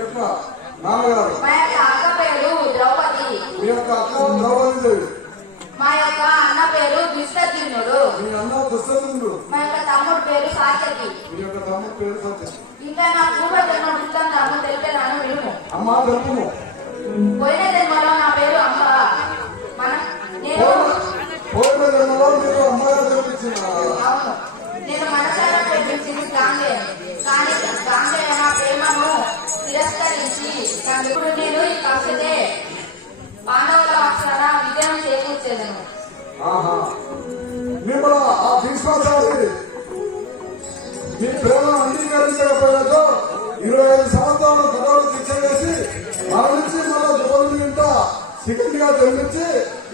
యొక్క నాన్నగారు. మా యొక్క అక్క పేరు ద్రౌపది. మీ యొక్క అక్క ద్రౌపది. మా యొక్క అన్న పేరు దుష్టద్యుమ్నుడు. మీ అన్న దుష్టద్యుమ్నుడు. మా యొక్క తమ్ముడు పేరు సాత్యకి. మీ యొక్క తమ్ముడు పేరు సాత్యకి. ఇంకా నా పూర్వజన్మ వృత్తాంతము తెలిపేదాను వినుము. అమ్మా తెలుపుము. పోయిన జన్మలో నా పేరు అమ్మ. పోయిన జన్మలో మీరు అమ్మగా తెలిపించిన. అవును, నేను మనసారా ప్రేమించింది గాంగేయ. కానీ గాంగేయ నా ప్రేమను తిరస్కరించి ఇప్పుడు నేను ఈ కక్షతే పాండవుల పక్షాన విజయం చేకూర్చేదను. మిమ్మల్ని ఆ భీష్మాచారి మీ ప్రేమ అంగీకరించకపోయినతో 25 సంవత్సరాలు గొడవలు శిక్ష వేసి మరణించి మళ్ళా జపలు ఇంట సికండిగా జన్మించి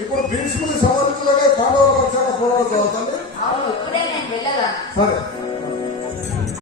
ఇప్పుడు భీష్ముని సమర్థులకై పాండవుల పక్షాన పోరాడుతుంది. అవును, ఇప్పుడే నేను వెళ్ళదా. సరే.